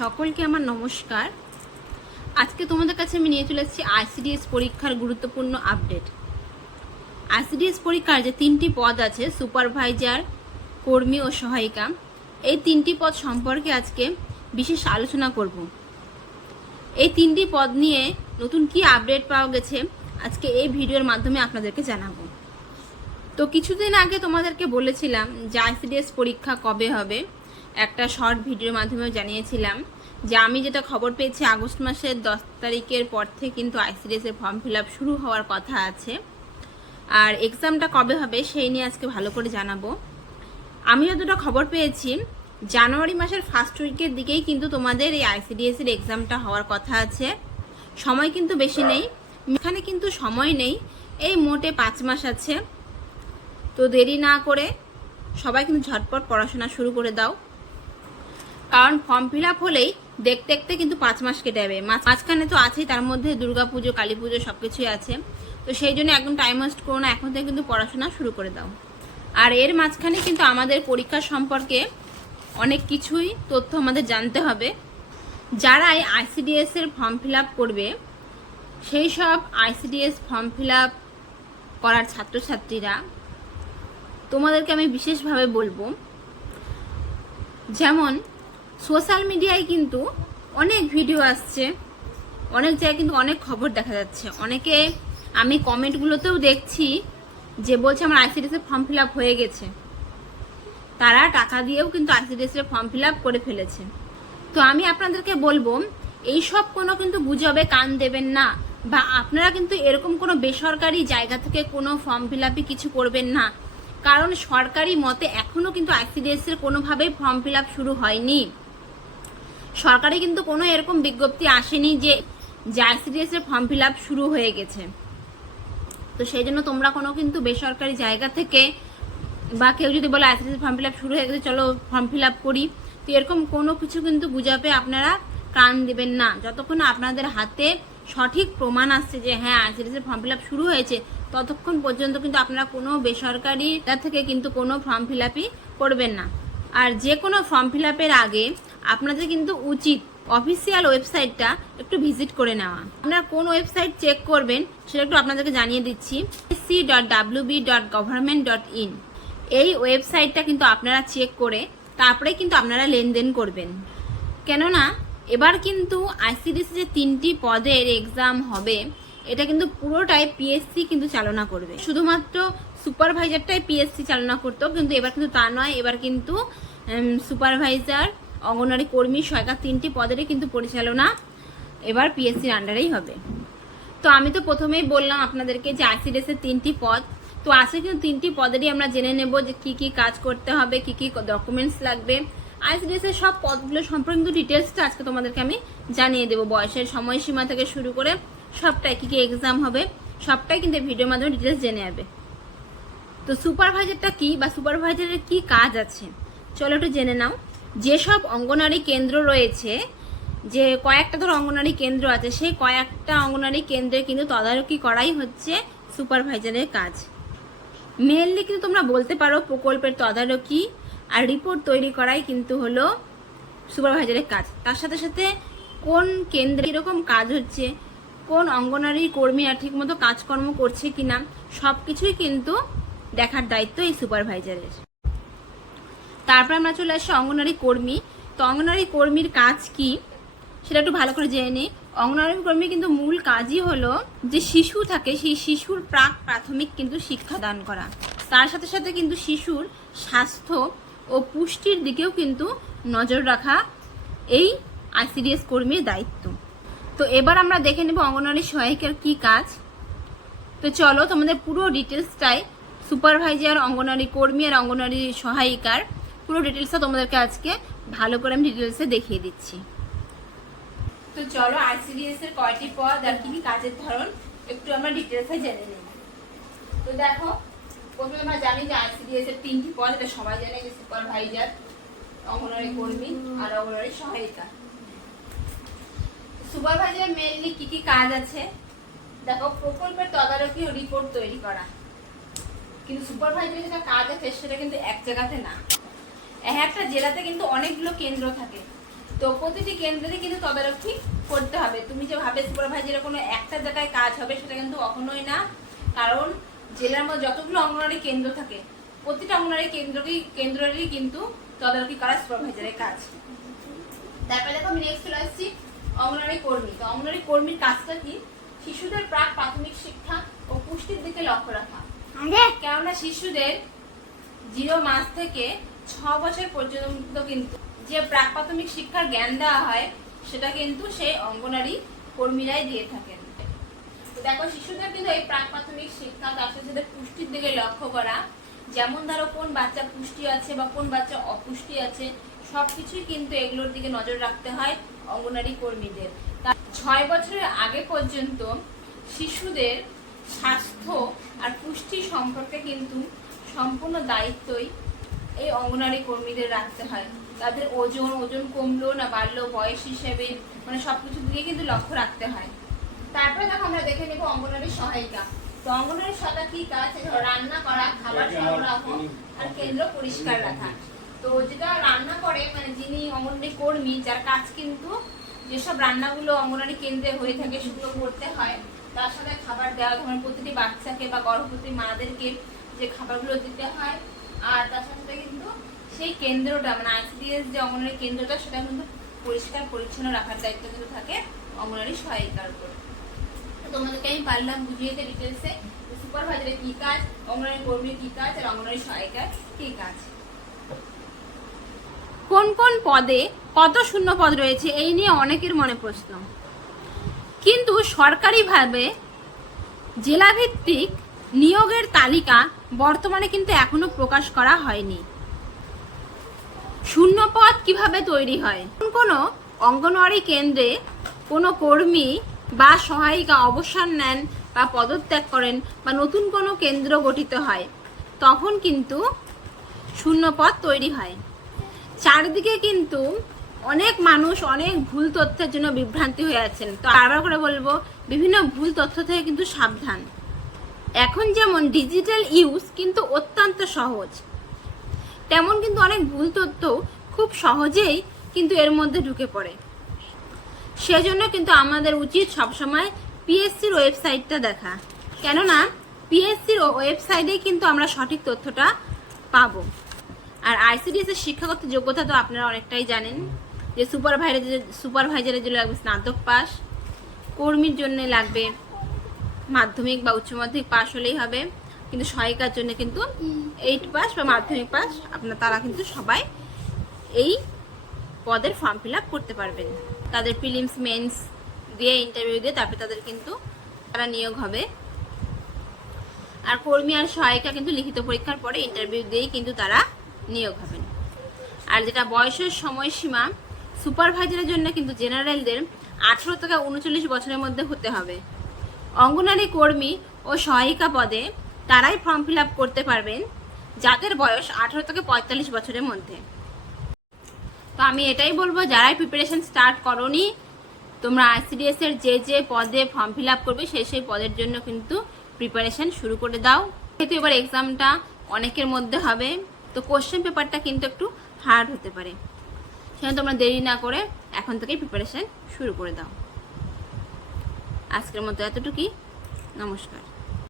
সকলকে আমার নমস্কার। আজকে তোমাদের কাছে আমি নিয়ে চলে এসেছি আইসিডিএস পরীক্ষার গুরুত্বপূর্ণ আপডেট। আইসিডিএস পরীক্ষার যে 3টি পদ আছে, সুপারভাইজার, কর্মী ও সহায়িকা, এই 3টি পদ সম্পর্কে আজকে বিশেষ আলোচনা করব। এই 3টি পদ নিয়ে নতুন কি আপডেট পাওয়া গেছে আজকে এই ভিডিওর মাধ্যমে আপনাদেরকে জানাবো। তো কিছুদিন আগে তোমাদেরকে বলেছিলাম যে আইসিডিএস পরীক্ষা কবে হবে, একটা শর্ট ভিডিওর মাধ্যমে জানিয়েছিলাম যে আমি যেটা খবর পেয়েছি আগস্ট মাসের 10 তারিখের পর থেকে কিন্তু আইসিডিএসের ফর্ম ফিল আপ শুরু হওয়ার কথা আছে। আর এক্সামটা কবে হবে সেই নিয়ে আজকে ভালো করে জানাবো। আমি যতটা খবর পেয়েছি জানুয়ারি মাসের ফার্স্ট উইকের দিকেই কিন্তু তোমাদের এই আইসিডিএসের এক্সামটা হওয়ার কথা আছে। সময় কিন্তু বেশি নেই, এখানে কিন্তু সময় নেই, এই মোটে 5 মাস আছে। তো দেরি না করে সবাই কিন্তু ঝটপট পড়াশোনা শুরু করে দাও, কারণ ফর্ম ফিল আপ হলেই দেখতে দেখতে কিন্তু 5 মাস কেটে যাবে। মাঝখানে তো আছেই, তার মধ্যে দুর্গাপুজো, কালী পুজো সব কিছুই আছে। তো সেই জন্য একদম টাইম ওয়েস্ট করো না, এখন থেকে কিন্তু পড়াশোনা শুরু করে দাও। আর এর মাঝখানে কিন্তু আমাদের পরীক্ষা সম্পর্কে অনেক কিছুই তথ্য আমাদের জানতে হবে। যারা এই আইসিডিএস এর ফর্ম ফিল আপ করবে, সেই সব আইসিডিএস ফর্ম ফিল আপ করার ছাত্রছাত্রীরা, তোমাদেরকে আমি বিশেষভাবে বলবো, যেমন সোশ্যাল মিডিয়ায় কিন্তু অনেক ভিডিও আসছে, অনেক জায়গায় কিন্তু অনেক খবর দেখা যাচ্ছে। অনেকে আমি কমেন্টগুলোতেও দেখছি যে বলছে আমার আইসিডিএস এর ফর্ম ফিল আপ হয়ে গেছে, তারা টাকা দিয়েও কিন্তু আইসিডিএস এর ফর্ম ফিল আপ করে ফেলেছে। তো আমি আপনাদেরকে বলবো এইসব কোনো কিন্তু গুজবে কান দেবেন না, বা আপনারা কিন্তু এরকম কোনো বেসরকারি জায়গা থেকে কোনো ফর্ম ফিল আপই কিছু করবেন না, কারণ সরকারি মতে এখনো কিন্তু আইসিডিএস এর কোনোভাবেই ফর্ম ফিল আপ শুরু হয়নি। সরকারি কিন্তু কোনো এরকম বিজ্ঞপ্তি আসেনি যে আইসিডিএস এর ফর্ম ফিল আপ শুরু হয়ে গেছে। তো সেই জন্য তোমরা কোনো কিন্তু বেসরকারি জায়গা থেকে, বা কেউ যদি বলে আইসিডিএস এর ফর্ম ফিল আপ শুরু হয়ে গেছে চলো ফর্ম ফিল আপ করি, তো এরকম কোনো কিছু কিন্তু গুজবে আপনারা কান দেবেন না, যতক্ষণ না আপনাদের হাতে সঠিক প্রমাণ আসছে যে হ্যাঁ আইসিডিএস এর ফর্ম ফিল আপ শুরু হয়েছে, ততক্ষণ পর্যন্ত কিন্তু আপনারা কোনো বেসরকারি থেকে কিন্তু কোনো ফর্ম ফিল আপই করবেন না। আর যে কোনো ফর্ম ফিল আপের আগে আপনাদের কিন্তু উচিত অফিসিয়াল ওয়েবসাইটটা একটু ভিজিট করে নেওয়া। আপনারা কোন ওয়েবসাইট চেক করবেন সেটা একটু আপনাদেরকে জানিয়ে দিচ্ছি। sc.wb.government.in এই ওয়েবসাইটটা কিন্তু আপনারা চেক করে তারপরে কিন্তু আপনারা লেনদেন করবেন। কেননা এবার কিন্তু আইসিডিএস যে 3টি পদের এক্সাম হবে, এটা কিন্তু পুরোটাই পিএসসি কিন্তু চালনা করবে। শুধুমাত্র সুপারভাইজারটাই পিএসসি চালনা করতো, কিন্তু এবার কিন্তু তা নয়। এবার কিন্তু সুপারভাইজার, অঙ্গনওয়াড়ি কর্মী, সহায়িকা 3টি পদেরই কিন্তু পরিচালনা এবার পিএসসির আন্ডারেই হবে। তো আমি তো প্রথমেই বললাম আপনাদেরকে যে আইসিডিএস এর 3টি পদ, তো আজকে কিন্তু 3টি পদেরই আমরা জেনে নেব যে কি কি কাজ করতে হবে, কি কি ডকুমেন্টস লাগবে। আইসিডিএস এর সব পদগুলো সম্পর্কে কিন্তু ডিটেলসটা আজকে তোমাদেরকে আমি জানিয়ে দেবো। বয়সের সময়সীমা থেকে শুরু করে সবটাই, কি কি এক্সাম হবে সবটাই কিন্তু ভিডিওর মাধ্যমে ডিটেলস জেনে যাবে। তো সুপারভাইজারটা কি, বা সুপারভাইজারের কি কাজ আছে চলো একটু জেনে নাও। যেসব অঙ্গনওয়াড়ি কেন্দ্র রয়েছে, যে কয়েকটা ধর অঙ্গনওয়াড়ি কেন্দ্র আছে, সেই কয়েকটা অঙ্গনওয়াড়ি কেন্দ্রে কিন্তু তদারকি করাই হচ্ছে সুপারভাইজারের কাজ। মেনলি কিন্তু তোমরা বলতে পারো প্রকল্পের তদারকি আর রিপোর্ট তৈরি করাই কিন্তু হলো সুপারভাইজারের কাজ। তার সাথে সাথে কোন কেন্দ্রে এরকম কাজ হচ্ছে, কোন অঙ্গনওয়াড়ি কর্মীরা ঠিকমতো কাজকর্ম করছে কিনা, সব কিছুই কিন্তু দেখার দায়িত্ব এই সুপারভাইজারের। তারপর আমরা চলে আসি অঙ্গনওয়াড়ি কর্মী। তো অঙ্গনওয়াড়ি কর্মীর কাজ কি সেটা একটু ভালো করে জেনে নিই। অঙ্গনওয়াড়ি কর্মী কিন্তু মূল কাজই হলো যে শিশু থাকে, সেই শিশুর প্রাথমিক কিন্তু শিক্ষাদান করা, তার সাথে সাথে কিন্তু শিশুর স্বাস্থ্য ও পুষ্টির দিকেও কিন্তু নজর রাখা এই আইসিডিএস কর্মীর দায়িত্ব। তো এবার আমরা দেখে নেব অঙ্গনওয়াড়ি সহায়িকার কি কাজ। তো চলো তোমাদের পুরো ডিটেলসটাই সুপারভাইজার, অঙ্গনওয়াড়ি কর্মী আর অঙ্গনওয়াড়ি সহায়িকার পুরো ডিটেলসটা তোমাদেরকে আজকে ভালো করে আমি ডিটেলসে দেখিয়ে দিচ্ছি। তো চলো আইসিডিএস এর কয়টি পদ আর কি কি কাজের ধরন একটু আমরা ডিটেলসে জেনে নিই। তো দেখো, প্রথমে আমরা জানি যে আইসিডিএস এর 3টি পদ, এটা সবাই জানে, যে সুপারভাইজার, অঙ্গনওয়াড়ি কর্মী আর অঙ্গনওয়াড়ি সহায়িকা। সুপারভাইজার মেইনলি কি কি কাজ আছে দেখো, প্রকল্পের তদারকি ও রিপোর্ট তৈরি করা। কিন্তু সুপারভাইজারের যেটা কাজ আছে সেটা কিন্তু এক জায়গাতে না, একটা জেলাতে কিন্তু অনেকগুলো কেন্দ্র থাকে। তো প্রতিটি কেন্দ্রে কিন্তু তদারকি করতে হবে। তুমি যে ভাবে সুপারভাইজারের কোনো একটা জায়গায় কাজ হবে সেটা কিন্তু কখনোই না, কারণ জেলার মধ্যে যতগুলো অঙ্গনওয়াড়ি কেন্দ্র থাকে প্রতিটা অঙ্গনওয়াড়ি কেন্দ্রেরই কিন্তু তদারকি করা সুপারভাইজারের কাজ। তারপরে দেখো আমি নেক্সট চলে আসছি অঙ্গনওয়াড়ি কর্মী। তো অঙ্গনওয়াড়ি কর্মীর কাজটা কি? শিশুদের প্রাক প্রাথমিক শিক্ষা ও পুষ্টির দিকে লক্ষ্য রাখা। কেননা শিশুদের 0 মাস থেকে 6 বছর পর্যন্ত কিন্তু যে প্রাক প্রাথমিক শিক্ষার জ্ঞান দেওয়া হয় সেটা কিন্তু সেই অঙ্গনওয়াড়ি কর্মীরাই দিয়ে থাকেন। তো দেখো শিশুদের কিন্তু এই প্রাক প্রাথমিক শিক্ষা তার সাথে পুষ্টির দিকে লক্ষ্য করা, যেমন ধরো কোন বাচ্চা পুষ্টি আছে বা কোন বাচ্চা অপুষ্টি আছে সবকিছুই কিন্তু এগুলোর দিকে নজর রাখতে হয় অঙ্গনওয়াড়ি কর্মীদের। 6 বছরের আগে পর্যন্ত শিশুদের স্বাস্থ্য আর পুষ্টি সম্পর্কে কিন্তু সম্পূর্ণ দায়িত্বই এই অঙ্গনওয়াড়ি কর্মীদের রাখতে হয়। তাদের ওজন কমলো না বাড়লো বয়স হিসেবে মানে সবকিছু দিকে কিন্তু লক্ষ্য রাখতে হয়। তারপরে দেখো আমরা দেখে নেব অঙ্গনওয়াড়ি সহায়িকা। তো অঙ্গনওয়াড়ি সহায়িকা কি কাজ? রান্না করা, খাবার সরবরাহ আর কেন্দ্র পরিষ্কার রাখা। তো যেটা রান্না করে মানে যিনি অঙ্গনওয়াড়ি কর্মী, যার কাজ কিন্তু যেসব রান্নাগুলো অঙ্গনওয়াড়ি কেন্দ্রে হয়ে থাকে সেগুলো করতে হয়, তার সাথে খাবার দেওয়া, ধরুন প্রতিটি বাচ্চাকে বা গর্ভবতী মাদেরকে যে খাবারগুলো দিতে হয়, আর তার সাথে কিন্তু সেই কেন্দ্রটা মানে আইসিডিএস যে অঙ্গনওয়াড়ি কেন্দ্রটা সেটা কিন্তু পরিষ্কার পরিচ্ছন্ন রাখার দায়িত্ব কিন্তু থাকে অঙ্গনওয়াড়ি সহায়িকার উপর। তোমাদেরকে আমি পারলাম বুঝিয়ে দিতে ডিটেলসে সুপারভাইজারের কি কাজ, অঙ্গনওয়াড়ি কর্মীর কি কাজ আর অঙ্গনওয়াড়ি সহায়িকার কি কাজ। কোন কোন পদে কত শূন্য পদ রয়েছে এই নিয়ে অনেকের মনে প্রশ্ন, কিন্তু সরকারিভাবে জেলাভিত্তিক নিয়োগের তালিকা বর্তমানে কিন্তু এখনো প্রকাশ করা হয়নি। শূন্য পদ কিভাবে তৈরি হয়? কোনো অঙ্গনওয়াড়ি কেন্দ্রে কোনো কর্মী বা সহায়িকা অবসর নেন বা পদত্যাগ করেন বা নতুন কোনো কেন্দ্র গঠিত হয় তখন কিন্তু শূন্য পদ তৈরি হয়। চারিদিকে কিন্তু অনেক মানুষ অনেক ভুল তথ্যের জন্য বিভ্রান্তি হয়ে আছেন। তো বারবার করে বলবো বিভিন্ন ভুল তথ্য থেকে কিন্তু সাবধান। এখন যেমন ডিজিটাল ইউজ কিন্তু অত্যন্ত সহজ, তেমন কিন্তু অনেক ভুল তথ্য খুব সহজেই কিন্তু এর মধ্যে ঢুকে পড়ে। সেজন্য কিন্তু আমাদের উচিত সবসময় পিএসসির ওয়েবসাইটটা দেখা, কেননা পিএসসির ওয়েবসাইটে কিন্তু আমরা সঠিক তথ্যটা পাবো। আর আইসিডিএস এর শিক্ষাগত যোগ্যতা তো আপনারা অনেকটাই জানেন যে সুপারভাইজারের জন্য লাগবে স্নাতক পাস, কর্মীর জন্য লাগবে মাধ্যমিক বা উচ্চ মাধ্যমিক পাস হলেই হবে, কিন্তু সহায়িকার জন্য কিন্তু 8 পাস বা মাধ্যমিক পাস তারা কিন্তু সবাই এই পদের ফর্ম ফিল আপ করতে পারবেন। তাদের প্রিলিমস মেন্স দিয়ে ইন্টারভিউ দিয়ে তারপরে তাদের কিন্তু তারা নিয়োগ হবে। আর কর্মী আর সহায়িকা কিন্তু লিখিত পরীক্ষার পরে ইন্টারভিউ দিয়েই কিন্তু তারা নিয়োগ হবেন। আর যেটা বয়সের সময়সীমা সুপারভাইজারের জন্য কিন্তু জেনারেলদের 18 থেকে 39 বছরের মধ্যে হতে হবে। অঙ্গনওয়াড়ি কর্মী ও সহায়িকা পদে তারাই ফর্ম ফিল আপ করতে পারবেন যাদের বয়স 18 থেকে 45 বছরের মধ্যে। তো আমি এটাই বলবো, যারাই প্রিপারেশন স্টার্ট করোনি তোমরা আইসিডিএস এর যে পদে ফর্ম ফিল আপ করবে সেই পদের জন্য কিন্তু প্রিপারেশন শুরু করে দাও। যেহেতু এবার এক্সামটা অনেকের মধ্যে হবে তো কোশ্চেন পেপারটা কিন্তু একটু হার্ড হতে পারে, সেজন্য তোমরা দেরি না করে এখন থেকেই প্রিপারেশন শুরু করে দাও। আজকের মতো এতটুকুই, নমস্কার।